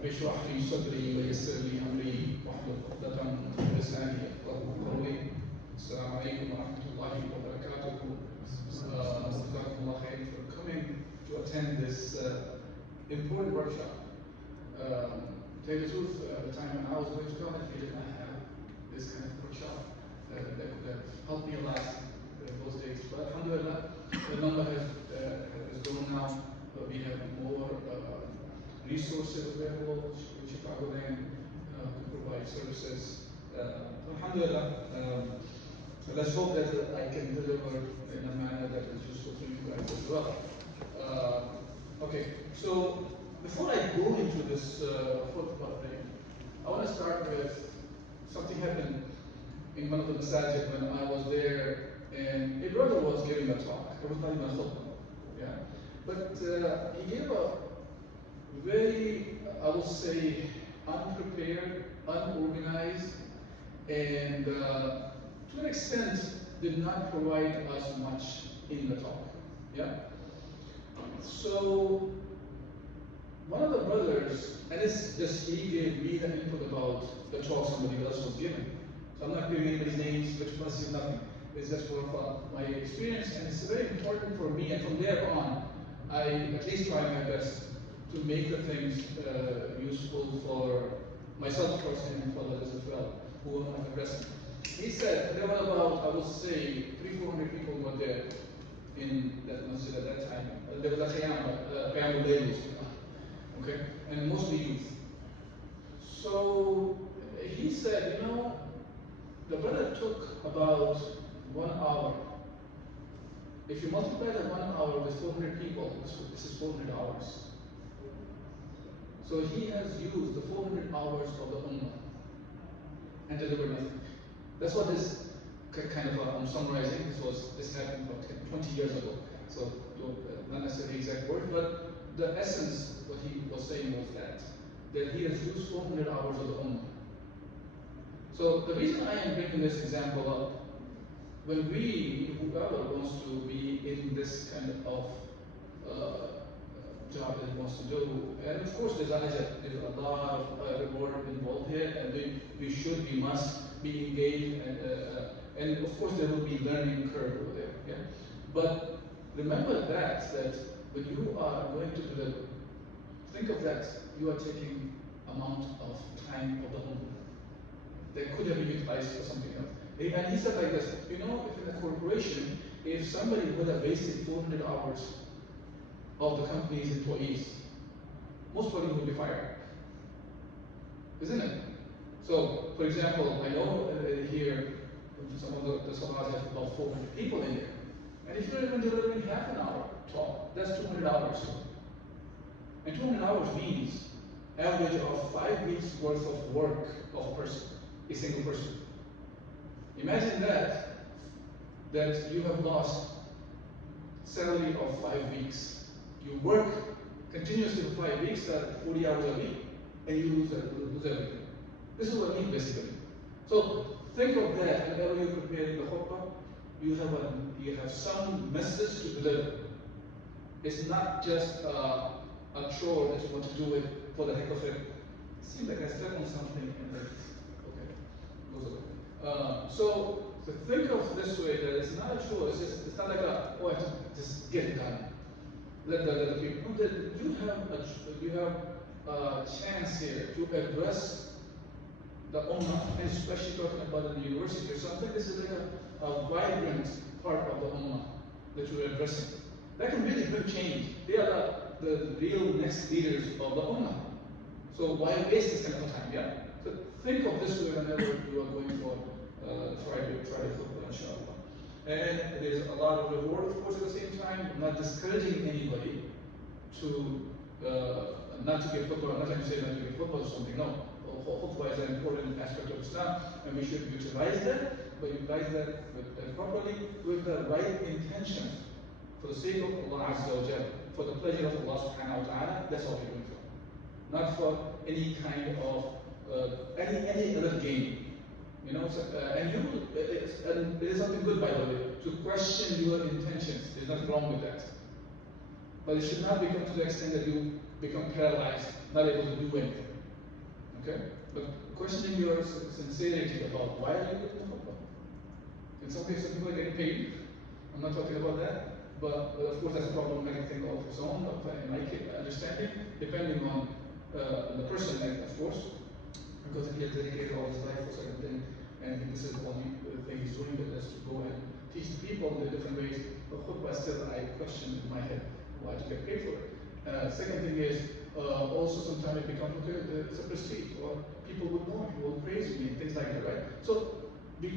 رب اشرح لي صدري ويسر لي امري واحلل عقدة من لساني يفقهوا قولي. السلام عليكم ورحمة الله وبركاته. Jazakumullah khair for coming to attend this important workshop. To tell you the truth, the time when I was going to college, we did not have this kind of workshop that could have helped me a lot in those days. But alhamdulillah, the number has grown now. We have more resources available in Chicagoland to provide services. Alhamdulillah, let's hope that I can deliver in a manner that is useful to you guys as well. Okay, so before I go into this khutbah thing, I want to start with something happened in one of the masajid when I was there, and a brother was giving a talk. It was not even a khutbah, yeah. But he gave a very, I will say, unprepared, unorganized, and to an extent did not provide us much in the talk. Yeah. So one of the brothers, and it's just he gave me the input about the talk somebody else was giving. So I'm not giving anybody's names, which was nothing. It's just for my experience, and it's very important for me. And from there on, I at least try my best to make the things useful for myself first and for others as well who are not addressing. He said there were about, I would say, 300-400 people were there in that masjid at that time. There was a qiyam ladies, okay, and mostly youth. So he said, you know, the brother took about 1 hour. If you multiply that 1 hour with 400 people, this is 400 hours. So he has used the 400 hours of the ummah and delivered nothing. That's what this kind of, I'm summarizing, this happened about 20 years ago. So not necessarily exact word, but the essence, what he was saying was that he has used 400 hours of the ummah. So the reason I am bringing this example up, when whoever wants to be in this kind of job that he wants to do, and of course there's a lot of reward involved here, and we must be engaged, and of course there will be learning curve over there. Yeah? But remember that when you are going to deliver, think of that you are taking amount of time of the ummah that could have been utilized for something else. And he said like this, you know, if in a corporation, if somebody would have wasted 400 hours of the company's employees, most probably would be fired, isn't it? So, for example, I know here, some of the salahs have about 400 people in there. And if you're even delivering half an hour talk, that's 200 hours. And 200 hours means average of 5 weeks worth of work of a person, a single person. Imagine that you have lost salary of 5 weeks. You work continuously for 5 weeks, 40 hours a week, and you lose everything. This is what I mean basically. So think of that whenever you're preparing the khutbah, you have some message to deliver. It's not just a chore that you want to do it for the heck of it. It seems like I stepped on something and then, okay, goes away. So think of this way, that it's not a chore, it's not like I have to just get it done. Let the people know that you have a chance here to address the ummah, and especially talking about the university or something. This is like a vibrant part of the ummah that you're addressing. That can really bring change. They are the real next leaders of the ummah. So why waste this kind of time? Yeah. So think of this way whenever you are going for try to khutbah, inshallah. And there's a lot of reward, of course, at the same time. I'm not discouraging anybody to not to give khutbah. I'm not trying to say not to give khutbah or something. No, khutbah is an important aspect of Islam, and we should utilize that, but utilize that properly with the right intention, for the sake of Allah Azza wa Jalla, for the pleasure of Allah Subhanahu wa Taala. That's all we're doing for. Not for any kind of any other gain. You know, so, and it is something good, by the way, to question your intentions. There's nothing wrong with that. But it should not become to the extent that you become paralyzed, not able to do anything. Okay? But questioning your sincerity about why are you doing the khutbah? In some cases, people are getting paid. I'm not talking about that. But of course, that's a problematic thing all of its own. But in my understanding, depending on the person, of course, because if he has dedicated all his life for certain thing, and this is the only thing he's doing, is to go and teach the people in the different ways. But khutbah still, I question in my head why to get paid for it. Second thing is, also sometimes it becomes it's a prestige, or people would know, people will praise me, and things like that, right? So be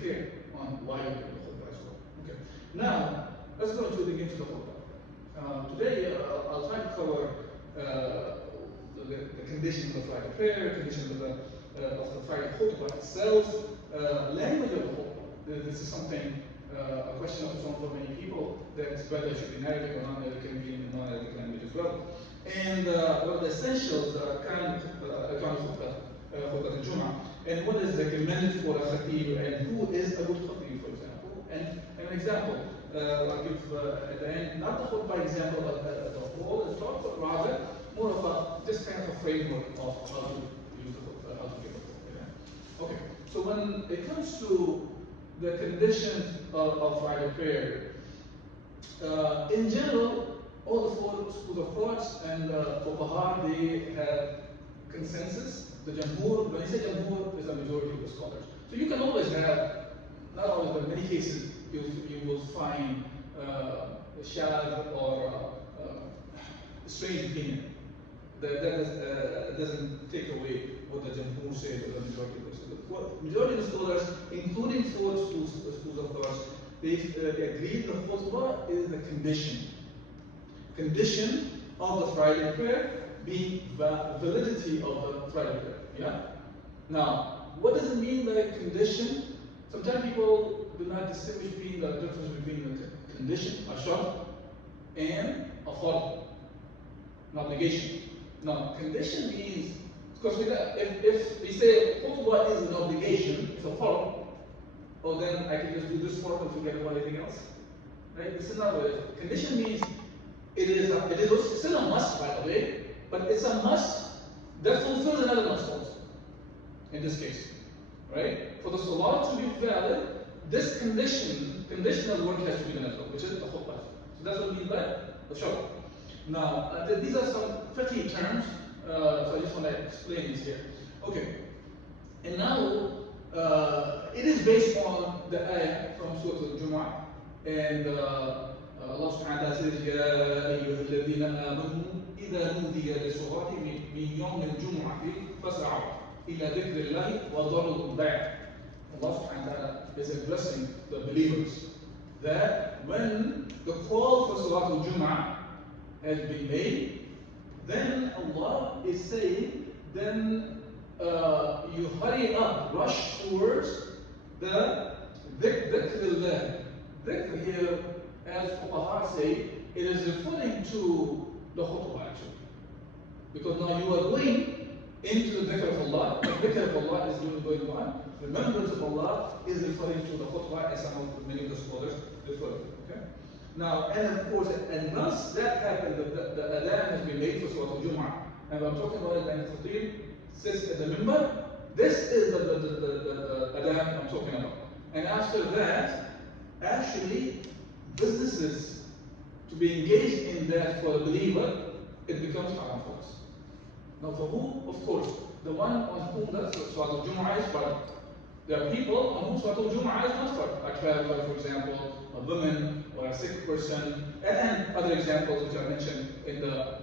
clear on why you're doing the khutbah as well. Okay. Now, let's go into the khutbah. Today, I'll try to cover the conditions of the Friday prayer, conditions of the Friday khutbah itself, language of the khutbah. This is something, a question of its own for many people, that whether it should be in Arabic or non-Arabic, can be in non-Arabic language as well. And one of the essentials that can khutbah al-Jum'ah, and what is recommended for a khatib, and who is a good khatib, for example. And an example, I'll give at the end, not the khutbah example, but the whole talk, but rather more of a, just kind of a framework of how to use the khutbah, how to give a khutbah. Okay, so when it comes to the conditions of Friday prayer, in general, all the four schools of thoughts and fuqaha, they have consensus. The jamhur, when I say jamhur, is a majority of the scholars. So you can always have, not always, but in many cases, you will find shadh or strange opinion. That doesn't take away what the jamhur says or the majority of the scholars. Majority of the scholars, including four schools of thoughts, they agree the khutbah is the condition of the Friday prayer, being the validity of the Friday prayer. Yeah? Now, what does it mean by condition? Sometimes people do not distinguish between the difference between the condition, a shart, and a fard, an obligation. Now, condition means, because if we say khutbah is an obligation, it's a fard, oh, then I can just do this fard and forget about anything else. Right? This is not what it is. Condition means it is still a must, by the way, but it's a must that fulfills another must also. In this case, right? For the salah to be valid, this conditional work has to be done as well, which is the khutbah. So that's what we mean by the shart. Now, these are some fiqh terms, so I just want to explain this here. Okay, and now it is based on the ayah from Surah Al-Jumu'ah, and Allah subhanahu wa ta'ala says, يَا أَيُّهَا الَّذِينَ آمَنُوا إِذَا نُودِيَ لِلصَّلَاةِ مِنْ يَوْمِ الْجُمُعَةِ فَاسْعَوْا إِلَى ذِكْرِ اللَّهِ وَذَرُوا الْبَيْعَ. Allah subhanahu wa ta'ala is addressing the believers that when the call for Salatul Jum'ah has been made, then Allah is saying, then you hurry up, rush towards the dhikr. Dhikr here, as fuqaha say, it is referring to the khutbah actually. Because now you are going into the dhikr of Allah, the dhikr of Allah is going on. Remembrance of Allah is referring to the khutbah, as many of the scholars refer to. Okay? Now, and of course, and once that happened, the adhan has been made for Surah Al-Jumu'ah. And I'm talking about it, and Khatib sits at the minbar. This is the adhan I'm talking about. And after that, actually, businesses to be engaged in that for a believer, it becomes haram for us. Now, for who? Of course, the one on whom the Surah Al-Jumu'ah is farad. There are people on whom Surah Al-Jumu'ah is not farad. A traveler, for example, a woman, or a sick person, and other examples which are mentioned in the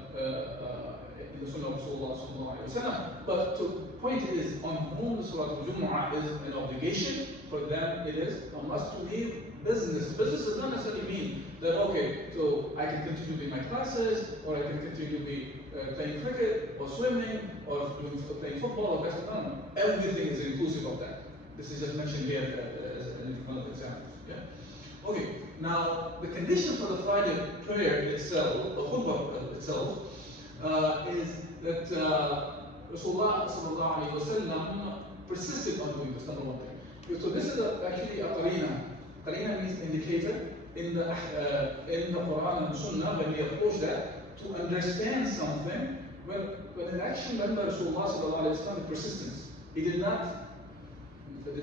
Sunnah of Rasulullah. But the point is, on whom the Surah Al-Jumu'ah is an obligation, for them it is a must to leave business. Business does not necessarily mean that, okay, so I can continue to do my classes, or I can continue to be playing cricket, or swimming, or playing football, or basketball. No. Everything is inclusive of that. This is just mentioned here as one of the examples. Yeah? Okay, now the condition for the Friday prayer itself, the khutbah itself, is that Rasulullah sallallahu alayhi wa sallam persisted on doing this, number one thing. So this is actually a qarina. Qarina means indicator in the Quran and Sunnah, when we approach that, to understand something, when an action done by Rasulullah sallallahu alaihi wasallam with persistence, he did not leave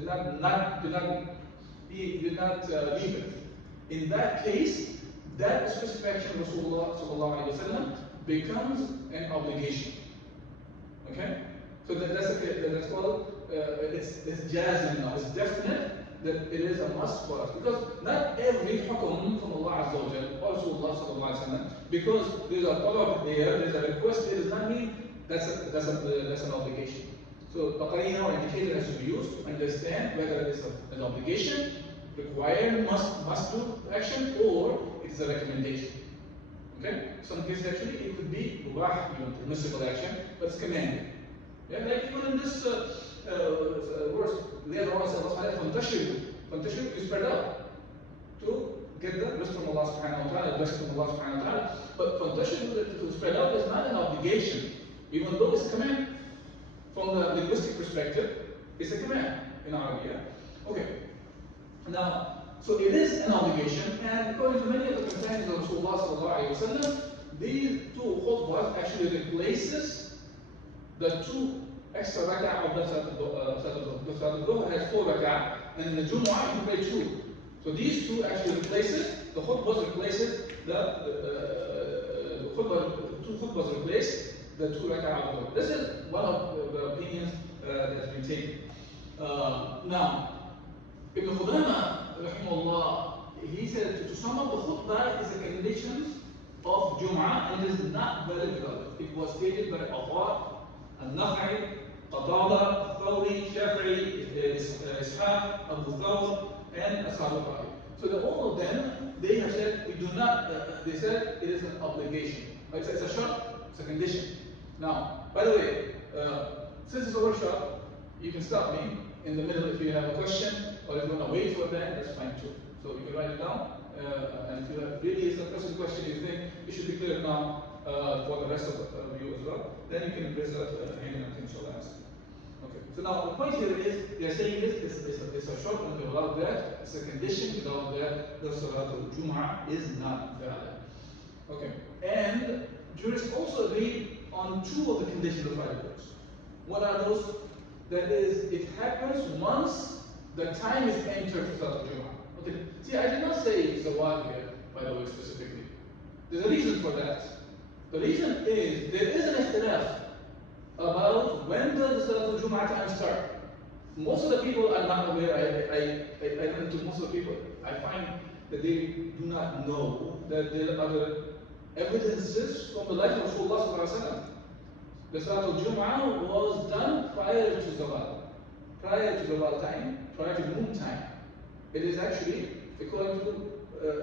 it. In that case, that specific action of Rasulullah sallallahu alaihi wasallam becomes an obligation. Okay, so that's called it's jazm now. It's definite that it is a must for us, because not every hukum from Allah Azza wa Jal or Rasulullah sallallahu alaihi wasallam, because there's a talab there, there's a request there, does not mean that's an obligation. So the qarina or indicator has to be used to understand whether it is an obligation, required, must do action, or it is a recommendation. Okay? Some cases actually it could be mubah, even permissible action, but it's commanded. Yeah, like even in this verse, later on says, "Fantashiru," you spread out to get the blessing from Allah subhanahu wa ta'ala, blessing from Allah subhanahu wa ta'ala. But fantashiru, to spread out, is not an obligation, even though it's a command. From the linguistic perspective, it's a command in Arabic. Okay. Now, so it is an obligation, and according to many of the companions of Rasulullah sallallahu alaihi wasallam, these two khutbahs actually replaces the two extra rak'ah of the Salat al-Dhuhr has 4 rak'ah, and in the Jumu'ah you pray 2. So these two actually replaces, the khutbahs replaces two khutbahs replace the 2 rak'ah of the. This is one of the opinions that's been taken. Now, Ibn Qudama, rahimahullah, he said to sum up, the khutbah is a condition of Jum'ah and is not valid without it. It was stated by Awad, Al-Nakhai, Qatada, Thawri, Shafi'i, Ishaq, Abu Thawr, and Ashab al-Rahi. So all of them, they have said, we do not, they said it is an obligation. It's a shart, it's a condition. Now, by the way, since it's a workshop, you can stop me in the middle if you have a question, or if you want to wait for that, that's fine too. So you can write it down, and if you have really is a question you think it should be clear now for the rest of you as well, then you can raise that hand and I think shall answer. Okay. So now the point here is they're saying this it's a short, and without that, it's a condition. Without that, the Salat al-Jum'ah is not valid. Okay. And jurists also agree on 2 of the conditions of 5 words. What are those? That is, it happens once the time is entered for Salat al-Jum'ah. Okay. See, I did not say Zawad here, by the way, specifically. There's a reason for that. The reason is there is an ikhtilaf about when does the Salat al-Jum'ah time start. Most of the people are not aware. I run into most of the people. I find that they do not know that there are other evidences from the life of Rasulullah sallallahu alaihi wasallam. The Salat al-Jum'ah was done prior to Zawal time, prior to noon time. It is actually, according to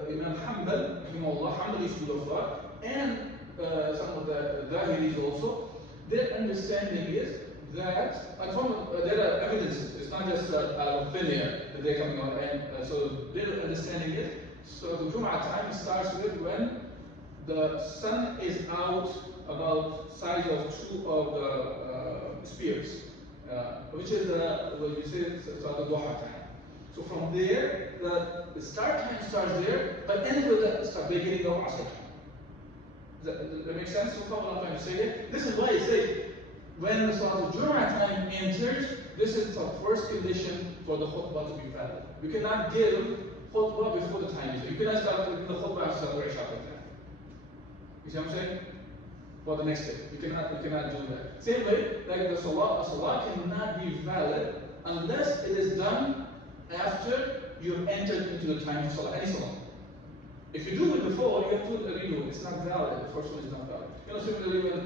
Imam Hanbal, Hanbali school of thought, and some of the Zahiris also, their understanding is that, and there are evidences, it's not just out of thin air that they're coming out, and so their understanding is, so the Jum'ah time starts with when the sun is out about size of 2 of the spears, which is what you say it's the Duha time. So from there, the start time starts there, but end with the beginning of Asr time. Does that make sense so far what I'm trying to say here? This is why I say when the Salat al-Jum'ah time enters, this is the first condition for the khutbah to be valid. You cannot give khutbah before the time is. You cannot start with the khutbah after the Isha time. You see what I'm saying? For the next day. You cannot do that. Same way, like the salah cannot be valid unless it is done after you have entered into the time of salah, any salah. If you do it before, you have to redo it. It's not valid. The first one is not valid. You know, similarly when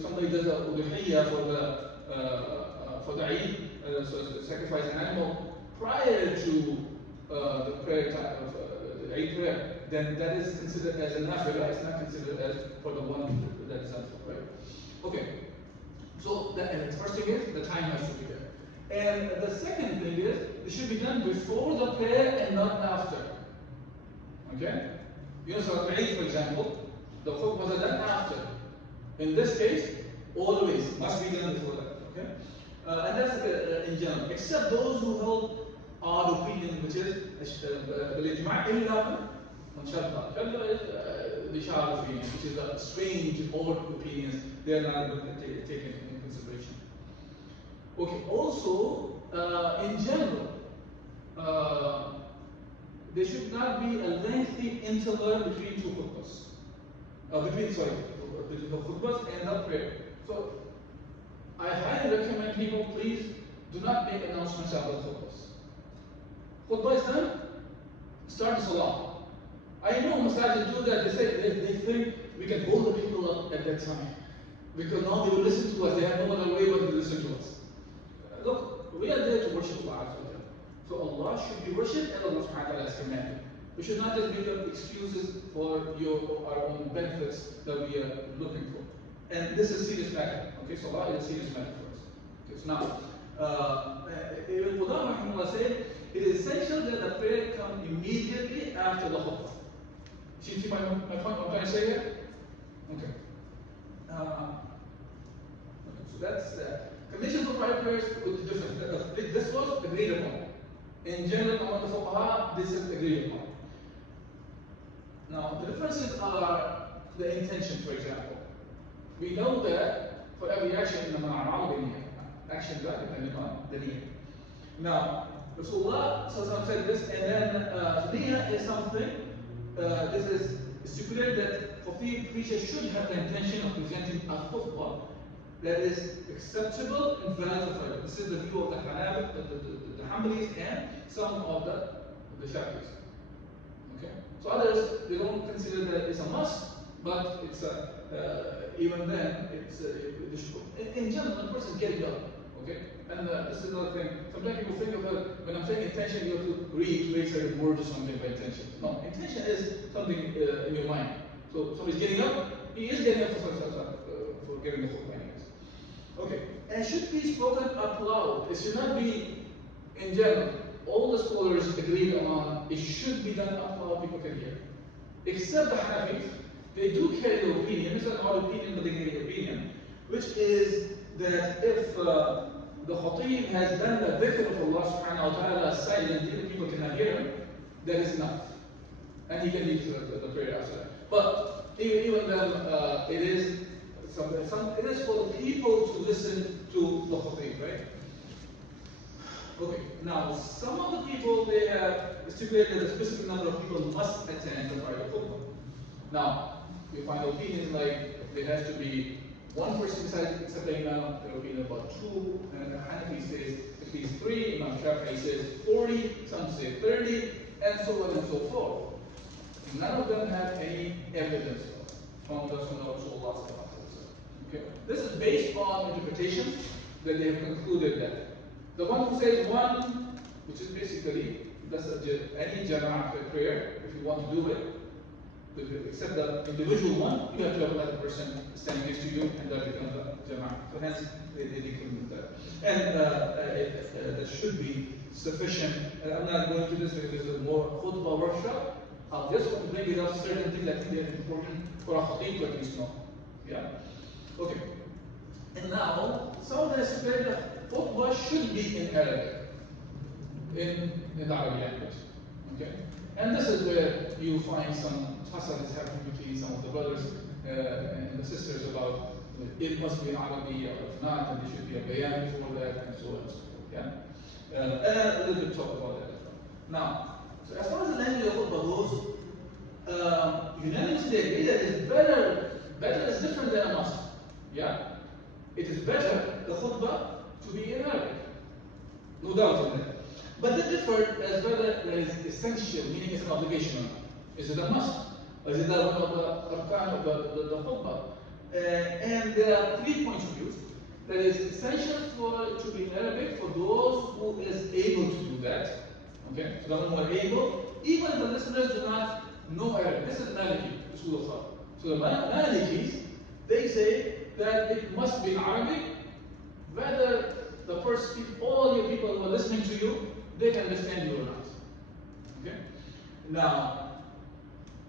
somebody does a udhiyah for the Eid, so sacrifice an animal prior to the prayer time of the Eid prayer, then that is considered as a nafilah. It's not considered as for the one that is done for prayer. Okay. So the first thing is the time has to be there. And the second thing is it should be done before the prayer and not after. Okay? You know, so Eid, for example, the khutbah was done after. In this case, always must be done before that. Okay? And that's in general. Except those who hold odd opinion, which is the ijma' illa man sharta. Sharta is the Shah opinion, which is a strange, odd opinions, they are not taken in consideration. Okay, also, in general, there should not be a lengthy interval between two khutbahs. Between the khutbahs and the prayer. So, I highly recommend people, please do not make announcements after the khutbahs. Khutbah is done, start the salah. I know masajid do that, they think we can hold the people up at that time. Because now they will listen to us, they have no other way but to listen to us. Look, we are there to worship Allah. So Allah should be worshipped and Allah subhanahu wa ta'ala has commanded. We should not just make up excuses for our own benefits that we are looking for. And this is a serious matter. Okay, so Allah is a serious matter for us. Okay, so now, Ibn Qudamah said, it is essential that the prayer come immediately after the khutbah. See my point, what I'm trying to say here? Okay. So that's conditions for private prayers is different. This was agreed upon. In general, among the fuqaha, this is agreed upon. Now, the differences are the intention, for example. We know that for every action, action depending on the niyyah. Now, Rasulullah said this, and then niyyah is something, this is stipulated that Khatib preacher should have the intention of presenting a khutbah that is acceptable and valid for everyone. This is the view of the Hanafi, the Hanbalis, and some of the Shafi'is. Okay? So others, they don't consider that it's a must, but it's even then, it's in general, a person getting up. Okay? And this is another thing. Sometimes people think of it, when I'm saying intention, you have to reiterate certain words or something by intention. No, intention is something in your mind. So somebody's getting up, he is getting up for giving the khutbah. Okay, and it should be spoken up loud. It should not be in general. All the scholars agreed on it should be done up loud, people can hear. Except the Hanafis, they do carry the opinion, it's not an odd opinion, but they carry the opinion, which is that if the Khatib has done the dhikr of Allah subhanahu wa ta'ala silently, people cannot hear him, that is enough. And he can lead the prayer after that. But even then, it is for the people to listen to the Khatib, right? Okay, now some of the people, they have stipulated that a specific number of people must attend the private khutbah. Now, you find opinions like there has to be one person besides the Imam, there will be about two, and the Hanafi says at least three, Imam Shafi'i says 40, some say 30, and so on and so forth. None of them have any evidence from the Sunnah of Rasulullah. Okay. This is based on interpretations that they have concluded that the one who says one, which is basically that's any jama'ah prayer, if you want to do it, except the individual one, you have to have another person standing next to you, and that becomes a jama'ah. So hence they conclude that, and that should be sufficient. And I'm not going to this because this is a more khutbah workshop. I'll just want to bring it up certain things I think they are important for a khatib to at least know. Yeah. Okay. And now, some of the spread that khutbah should be in Arabic, in the Arabic language. Okay. And this is where you find some tussle is happening between some of the brothers and the sisters about it must be in Arabic or if not, and there should be a bayan before that, and so on and so forth. Yeah. And a little bit talk about that as well. Now, so as far as the language of khutbah goes, unanimously agree that it's better is different than a must. Yeah? It is better, the khutbah, to be in Arabic. No doubt in that. But they differ as whether that is essential, meaning it's an obligation or not. Is it a must? Or is it one of the arkan of the khutbah? And there are 3 points of view. That is essential for it to be in Arabic for those who is able to do that. Okay? So those who are able, even if the listeners do not know Arabic. This is Maliki, the school of thought. So the Malikis, they say that it must be in Arabic, whether the first people, all your people who are listening to you, they can understand you or not. Okay? Now,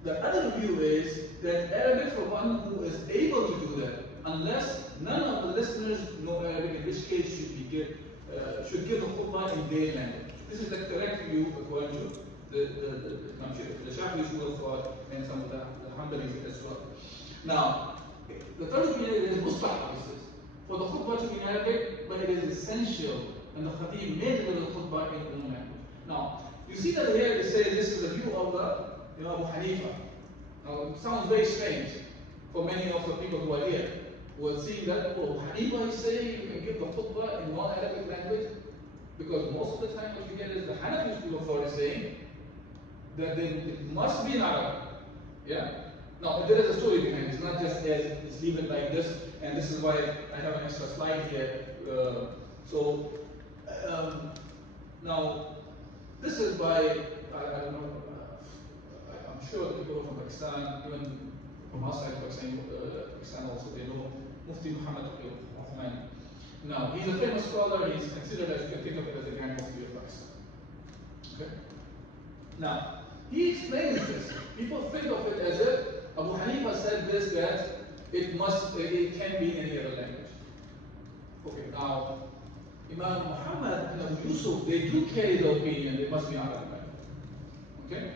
the other view is that Arabic for one who is able to do that, unless none of the listeners know Arabic, in which case should give the khutbah in their language. This is the correct view according to the Shafi'i school of thought and some of the Hanbalis as well. Now, the third opinion is mustahab, for the khutbah to be in Arabic, but it is essential, and the khatib made the khutbah in own language. Now, you see that here it says this is the view of the Abu Hanifa. Now, it sounds very strange for many of the people who are here, who are seeing that, oh, Hanifa is saying you can give the khutbah in non-Arabic language, because most of the time what you get is the Hanafi school of thought is saying that it must be in Arabic. Yeah? Now, there is a story behind it. It's not just as it's leave it like this, and this is why I have an extra slide here. Now, this is by, I don't know, I'm sure the people from Pakistan, even from outside Pakistan also, they know Mufti Muhammad Uthman. Now, he's a famous scholar. He's considered, as you can think of it, as the Grand Mufti of Pakistan. Okay? Now, he explains this. People think of it as if Abu Hanifa said this, that it can be in any other language. Okay, now, Imam Muhammad and Abu Yusuf, they do carry the opinion it must be Arabic. Okay?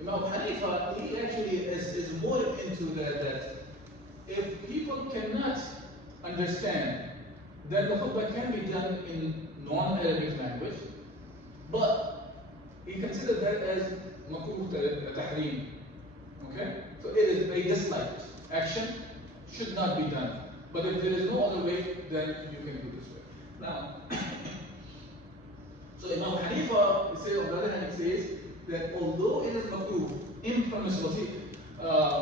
Imam Hanifa, he actually is more into that if people cannot understand, then the khutbah can be done in non-Arabic language, but he considered that as makruh tahreem. Okay? So it is a disliked action, should not be done. But if there is no other way, then you can do this way. Now, so Imam Hanifa, he says, on the other hand, he says that although it is makruh, impermissible, see,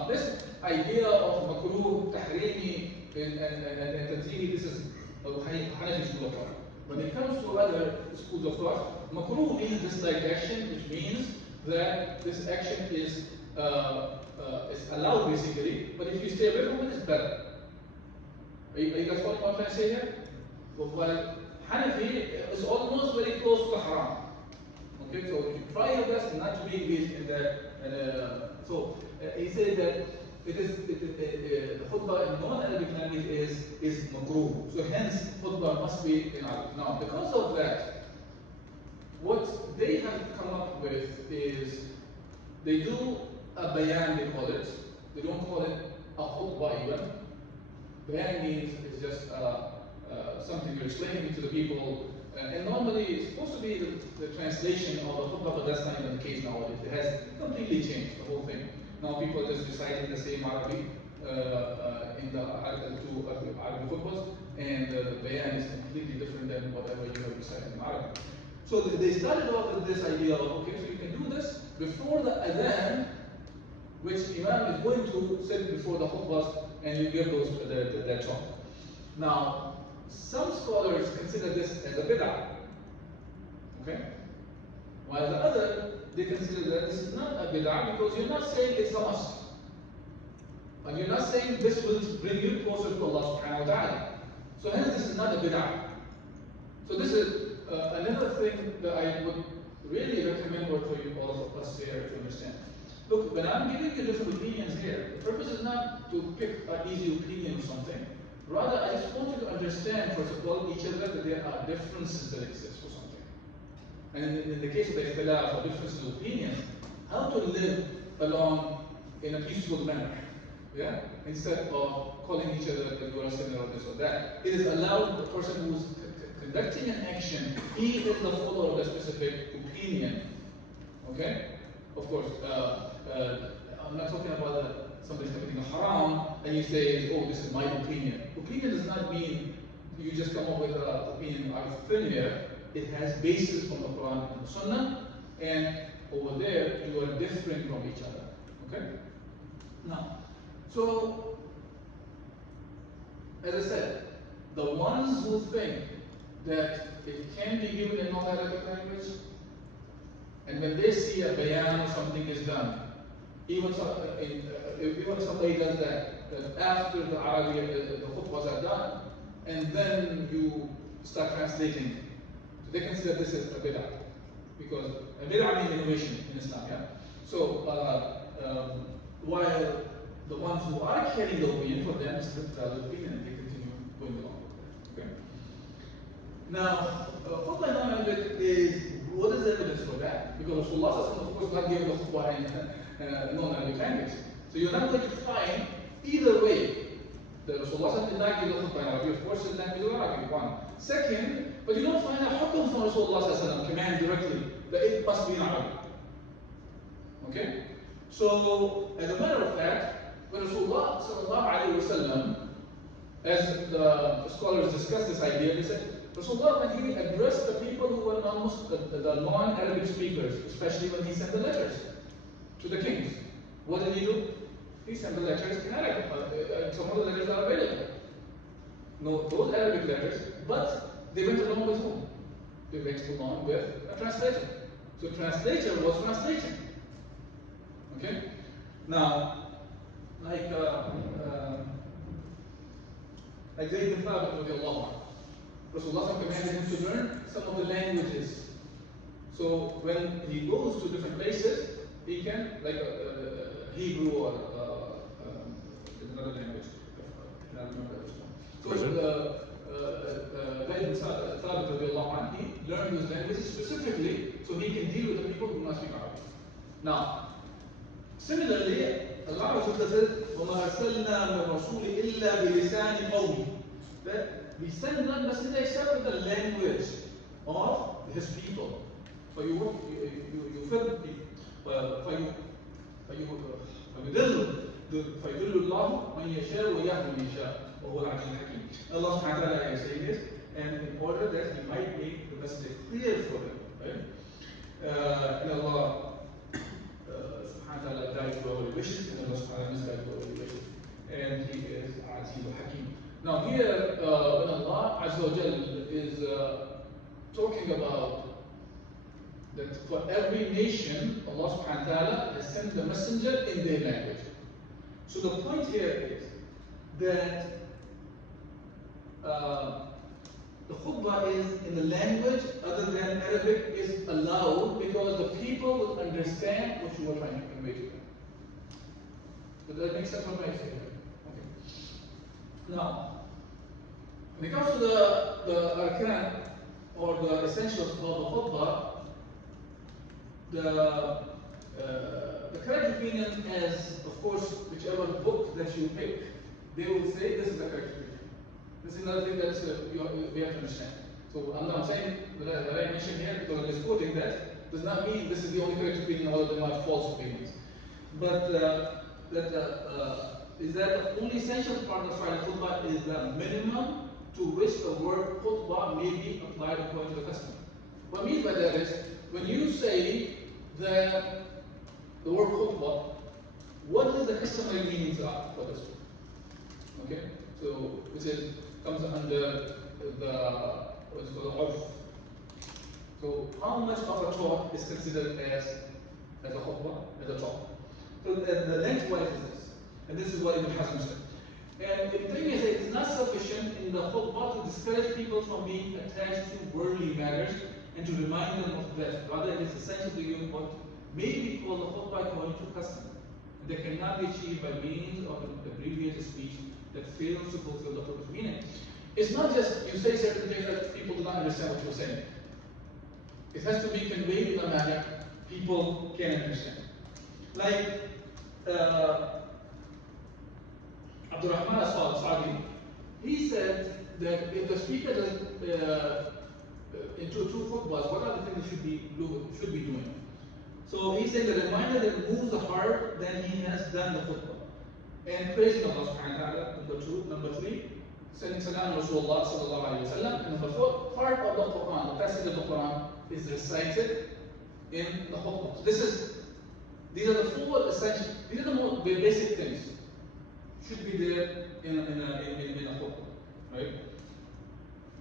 this idea of makruh, tahreemi, and tanzih, this is Hanafi school of thought. When it comes to other schools of thought, makruh means disliked action, which means that this action is allowed basically, but if you stay away from it, it's better. Are you guys following what I'm trying to say here? While Hanafi is almost very close to haram. Okay, so if you try your best not to be engaged in that. He said that the khutbah in non-Arabic language is makruh. So hence, khutbah must be in Arabic. Now, because of that, what they have come up with is they do a bayan, they call it. They don't call it a khutbah even. Bayan means it's just something you're explaining to the people. And normally it's supposed to be the translation of the khutbah, but that's not even the case nowadays. It has completely changed, the whole thing. Now people are just reciting the same Arabic in the two Arabic khutbahs, and the bayan is completely different than whatever you have recited in Arabic. So they started off with this idea of, okay, so you can do this before the adhan, which Imam is going to sit before the khutbahs, and you give those that talk. Now, some scholars consider this as a bid'ah, okay? While the other, they consider that this is not a bid'ah because you're not saying it's a must. And you're not saying this will bring you closer to Allah subhanahu wa ta'ala. So hence this is not a bid'ah. So this is another thing that I would really recommend for you all of us here to understand. Look, when I'm giving you different opinions here, the purpose is not to pick an easy opinion or something. Rather, I just want you to understand, first of all, each other that there are differences that exist for something. And in the case of the ikhtilaf or differences of opinions, how to live along in a peaceful manner. Yeah? Instead of calling each other that you are a sinner or this or that. It is allowed the person who is conducting an action, he is the follower of the specific opinion. Okay? Of course, I'm not talking about somebody's committing a haram and you say, oh, this is my opinion. Opinion does not mean you just come up with an opinion out of thin air. It has basis from the Quran and the Sunnah, and over there you are different from each other. Okay? Now, so as I said, the ones who think that it can be given in non-Arabic language, and when they see a bayan or something is done, even if somebody does that after the Arabic, the khutbahs are done, and then you start translating, so they consider this as a bid'ah. Because a bid'ah means innovation in Islam, yeah? So, while the ones who are carrying the opinion, for them, it's the valid opinion, and they continue going along with that. Okay? Now, khutbah in non-Arabic is, what is the evidence for that? Because Rasulullah, of course, not giving the khutbah in non-Arabic language. So you're not going to find either way. The Rasulullah did not give the khutbah in Arabic, of course, it did not give the Arabic, one. Second, but you don't find a hukum from Rasulullah command directly that it must be in Arabic. Okay? So, as a matter of fact, when Rasulullah sallallahu alayhi wa sallam, as the scholars discuss this idea, they said, Rasulullah, when he addressed the people who were the non-Arabic speakers, especially when he sent the letters to the kings, what did he do? He sent the letters in Arabic. Some of the letters are available. No, those Arabic letters, but they went along with whom? They went along with a translator. So translator was translating. Okay? Now, like Zayd bin Thabit radiallahu anhu, Rasulullah commanded him to learn some of the languages. So when he goes to different places, he can, like Hebrew or another language. I can't remember this one. So Zayd bin Thabit radiallahu anhu, he learned those languages specifically so he can deal with the people who do not speak Arabic. Now, similarly, Allah says, وَمَا أَرْسَلْنَا مِنْ رَسُولِ إِلَّا بِلِسَانِ قَوْمِهِ. That we send none messenger except with the language of his people. فَيُضِلُّ اللَّهُ مَنْ يَشَاءُ وَيَهْدِي مَنْ يَشَاءُ وَهُوَ الْعَزِيزُ الْحَكِيمُ. Allah subhanahu wa ta'ala is saying this, and in order that he might make the message clear for them. Right? And Allah subhanahu wa ta'ala guides whoever he wishes, and Allah subhanahu wa ta'ala misguides whoever he wishes. And he is Aziz al-Hakim. Now here, when Allah Azza wa Jal is talking about that for every nation, Allah subhanahu wa ta'ala has sent the messenger in their language. So the point here is that the khutbah is in the language other than Arabic is allowed because the people will understand what you are trying to convey to them. Does that make sense what I say here? Okay. Now, when it comes to the arkan or the essentials of the khutbah, the correct opinion is, of course, whichever book that you pick, they will say this is the correct opinion. This is another thing that we have to understand. So I'm saying that I mentioned here because I'm just quoting that does not mean this is the only correct opinion, all of them are false opinions. But is that the only essential part of Friday khutbah is the minimum to which the word khutbah may be applied according to the custom. What I mean by that is when you say that the word khutbah, what is the customary meanings are for this word? Okay, so which is comes under the what's called urf. So how much of a talk is considered as a khutbah, as a talk? So the lengthwise is this, and this is what Ibn Hazm said. And Ibn Taymiyyah said it's not sufficient in the khutbah to discourage people from being attached to worldly matters and to remind them of death. Rather, it is essential to give what may be called the khutbah according to custom. They cannot be achieved by means of an abbreviated speech that fails to fulfill the purpose. Meaning, it's not just you say certain things that people do not understand what you're saying. It has to be conveyed in a manner people can understand. Like Abdurrahman as-Sa'di, he said that if the speaker does into two khutbahs, what are the things he should be doing? So he said the reminder that moves the heart, then he has done the khutbah. And praising Allah subhanahu wa ta'ala, number two. Number three, sending salam to Rasulullah sallallahu alayhi wa sallam. And number four, part of the Quran, the passage of the Quran is recited in the khutbah. So these are the four essential, these are the more basic things should be there in a khutbah, right?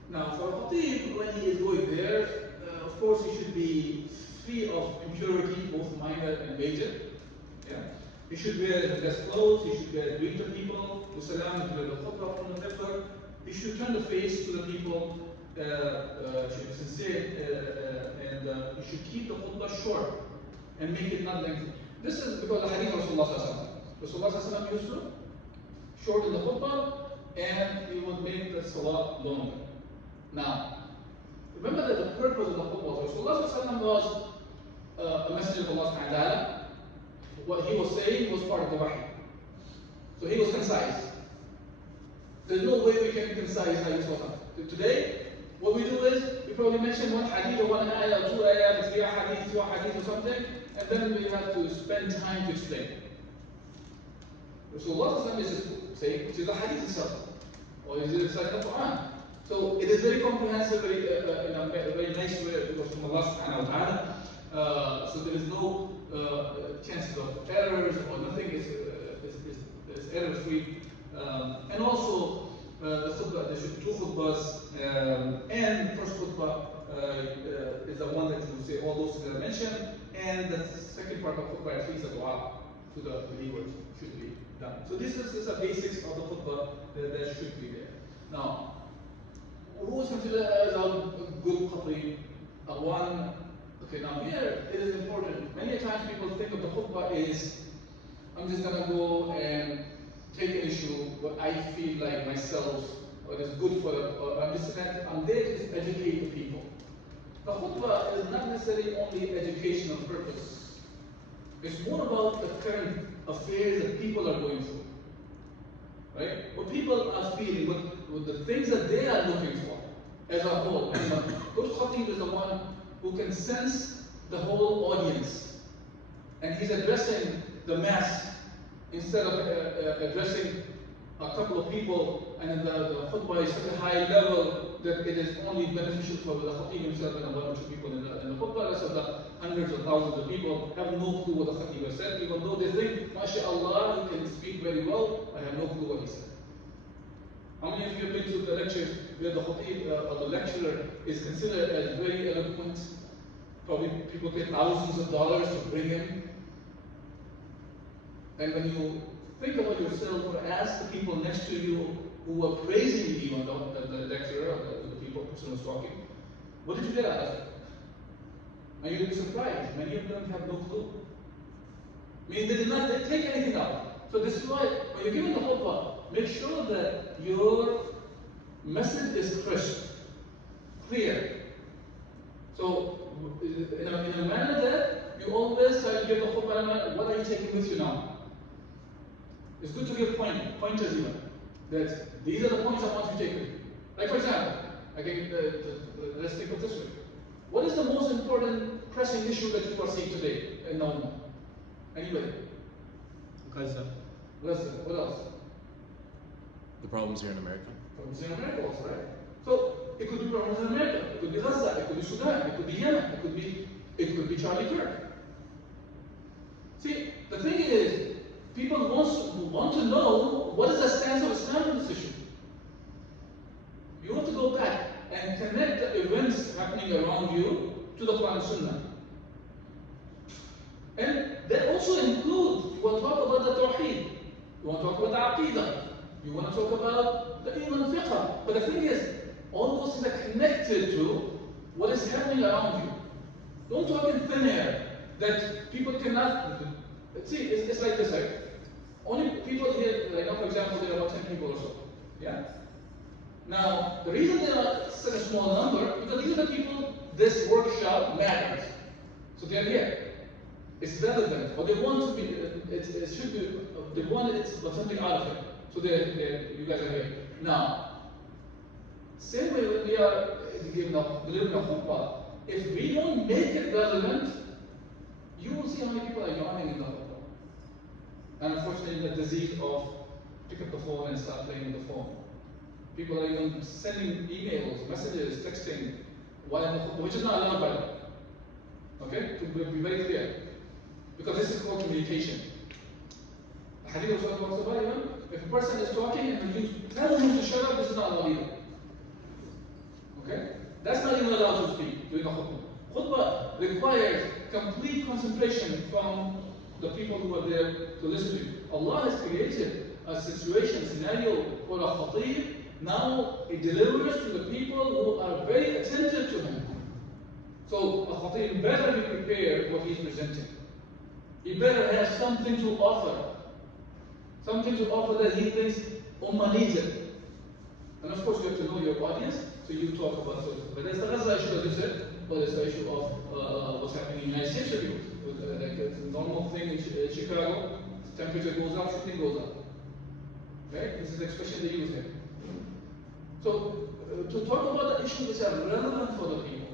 Now for a khatib, when he is going there, of course he should be free of impurity, both minor and major. Yeah. He should wear his best clothes, he should greet the people, salam to the khutbah from the member. He should turn the face to the people, should be sincere, and he should keep the khutbah short and make it not lengthy. This is because the hadith of Rasulullah used to shorten the khutbah and he would make the salah longer. Now, remember that the purpose of the khutbah, Rasulullah was a messenger of Allah subhanahu wa ta'ala. What he was saying was part of the wahy. So he was concise. There's no way we can concise how you saw that. Today, what we do is, we probably mention one hadith or one ayah or two ayah, three hadith or something, and then we have to spend time to explain. So a lot of them is just saying, it is the hadith itself, or is it like the Quran? So it is very comprehensive, very, in a very nice way, because from Allah subhanahu wa ta'ala. So there is no chances of errors or nothing is error free. And also the khutbah, there should be two khutbahs, and the first khutbah is the one that will say all those that I mentioned, and the second part of khutbah, at least a dua to the believers should be done. So this is the basics of the khutbah that should be there. Now, who is considered as a good khatib? One. Okay, now here it is important. Many times people think of the khutbah is, I'm just gonna go and take an issue, what I feel like myself, what is good for it, or I'm there to educate the people. The khutbah is not necessarily only educational purpose. It's more about the current affairs that people are going through. Right? What people are feeling, what the things that they are looking for as a whole. And a good khatib is the one who can sense the whole audience. And he's addressing the mass instead of addressing a couple of people, and the khutbah is such a high level that it is only beneficial for the khatib himself and one or two people in the khutbah. Rest of the hundreds of thousands of people have no clue what the khatib has said, even though they think, MashaAllah, he can speak very well. I have no clue what he said. How many of you have been to the lectures where the khatib or the lecturer is considered as very eloquent? Probably people pay thousands of dollars to bring him. And when you think about yourself or ask the people next to you who are praising you, even the lecturer or the person who's talking, what did you get out of it? And you'll be surprised. Many of them have no clue. I mean, they did not take anything out. So this is why, when you're giving the khutbah, make sure that your message is crisp, clear. So, in a manner that you always try to give the khutbah, what are you taking with you now? It's good to give pointers even. That these are the points I want you to take with you. Like for example, let's think of this way. What is the most important pressing issue that you are seeing today in the Ummah? Anybody? Gaza. What else? The problems here in America. Problems in America also, right? So it could be problems in America, it could be Gaza, it could be Sudan, it could be Yemen, it could be Charlie Kirk. See, the thing is, people want to know what is the stance of Islam on this issue. You have to go back and connect the events happening around you to the Quran and Sunnah. And that also includes, you want to talk about the Tawheed, you want to talk about the Aqidah, you want to talk about the Iman Fiqh. But the thing is, all those things are connected to what is happening around you. Don't talk in thin air that people cannot. See, it's like this, right? Only people here, right now, for example, there are about 10 people or so. Yeah? Now, the reason they are such a small number, because these are the people this workshop matters. So they're here. It's relevant, or they want to be, it should be, they want something out of it. So you guys are here. Now, same way when we are delivering a khutbah, if we don't make it relevant, you will see how many people are yawning in the khutbah. And unfortunately, the disease of pick up the phone and start playing with the phone. People are even sending emails, messages, texting while in the khutbah, which is not allowed by law. Okay? To be very clear. Because this is called communication. The hadith of Rasulullah, if a person is talking and you tell him to shut up, this is not allowed either. Okay? That's not even allowed to speak during a khutbah. Khutbah requires complete concentration from the people who are there to listen to you. Allah has created a situation, scenario for a khatib. Now it delivers to the people who are very attentive to him. So a khatib better be prepared what he's presenting. He better have something to offer. Something to offer that he thinks Ummah needs it. And of course you have to know your audience, so you talk about it. But there's the Gaza issue, as you said, or there's the issue of what's happening in the United States. Like it's a normal thing in Chicago, temperature goes up, shooting goes up. Right? This is the expression they use here. So, to talk about the issues which are relevant for the people,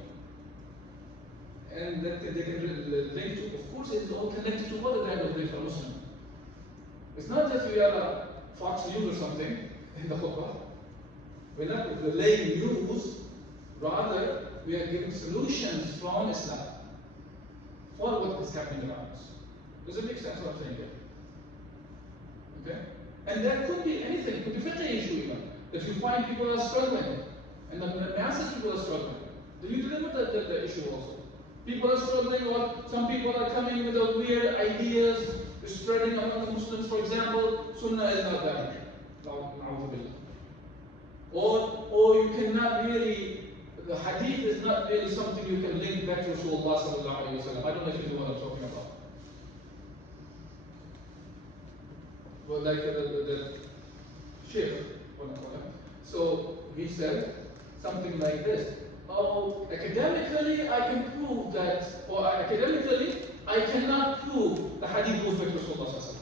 and that they can relate to, of course, it's all connected to what at the end of the day for a Muslim. It's not just we are a Fox News or something in the khutbah. We're not relaying news, rather, we are giving solutions from Islam for what is happening around us. Does it make sense what I'm saying here? Okay? And that could be anything, it could be fiqh issue even, that you find people are struggling, and the masses people are struggling. Then you deal with the issue also. People are struggling, or some people are coming with the weird ideas, spreading among the Muslims. For example, Sunnah is not valid. Or you cannot really, the hadith is not really something you can link back to Rasulullah sallallahu alayhi wa sallam. I don't know if you know what I'm talking about. Well, like the Shaykh, so he said something like this. Oh, academically I can prove that, or academically I cannot prove the hadith goes back to Rasulullah sallallahu alayhi wa sallam.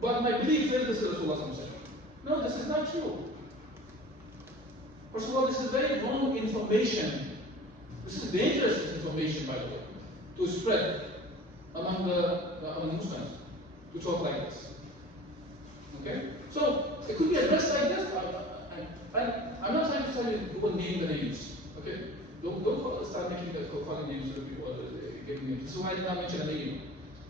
But my belief is this is Rasulullah sallallahu alayhi wa sallam. No, this is not true. First of all, this is very wrong information. This is dangerous information, by the way, to spread among Muslims, to talk like this. Okay? So, it could be addressed like this. I'm not trying to tell you go and name the names. Okay? Don't start making calling names of people, giving names. This is why I did not mention a name.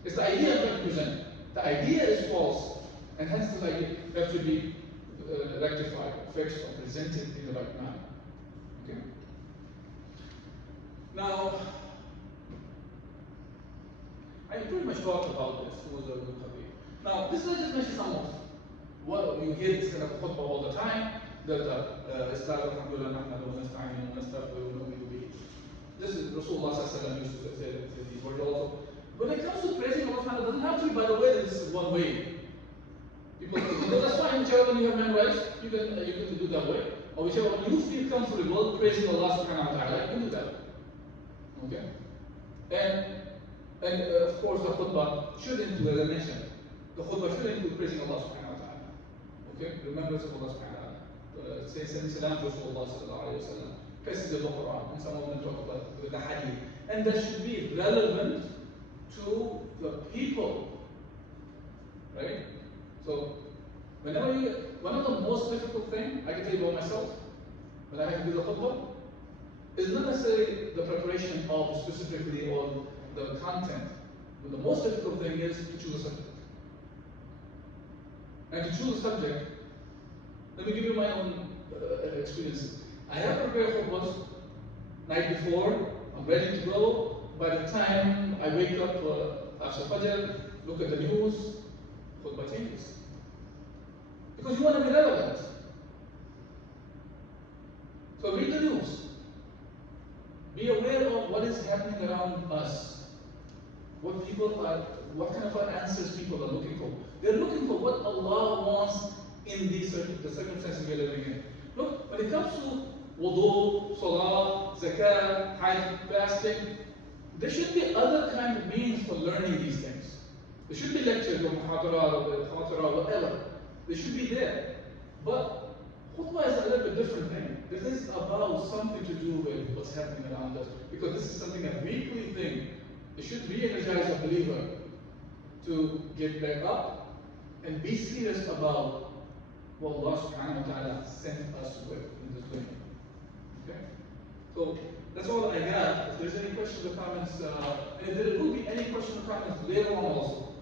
It's the idea I'm trying to present. The idea is false, and hence this idea has to be rectified, fixed, or presented in the right manner. Okay? Now, I pretty much talked about this. Now, this is just mention some of what you hear this kind of khutbah all the time. That Islam, alhamdulillah, nahmadu wa nasta'inu wa nastaghfiruhu wa nu'minu bihi. This is Rasulullah sallallahu alaihi wasallam used to say these words also. When it comes to praising Allah, it doesn't have to be, by the way, that this is one way. People say, no, that's fine, whichever one you have memorized, you can do that way. Or whichever one you feel comfortable praising Allah subhanahu wa ta'ala, you can do that. Okay? And of course, the khutbah should include, as I mentioned, the khutbah should include praising Allah subhanahu wa ta'ala. Okay? Remembrance of Allah subhanahu wa ta'ala. Say salam to Rasulullah sallallahu alayhi wa sallam. Passage of the Quran, and some of them talk about the hadith. And that should be relevant to the people. Right? So, one of the most difficult things I can tell you about myself, when I have to do the khutbah, is not necessarily the preparation of specifically or the content. But the most difficult thing is to choose a subject. And to choose a subject, let me give you my own experiences. I have prepared khutbahs night before, I'm ready to go. By the time I wake up after Fajr, look at the news, khutbah changes. Because you want to be relevant. So read the news. Be aware of what is happening around us. What kind of answers people are looking for. They're looking for what Allah wants in the circumstances we are living in. Look, when it comes to wudu, salah, zakat, hajj, fasting, there should be other kind of means for learning these things. There should be lectures or muhadara or whatever. They should be there. But khutbah is a little bit different thing. This is about something to do with what's happening around us. Because this is something, a weekly thing. It should re-energize a believer to get back up and be serious about what Allah subhanahu wa ta'ala sent us with in this dunya. Okay? So that's all I got. If there's any questions or comments, and if there will be any questions or comments later on also,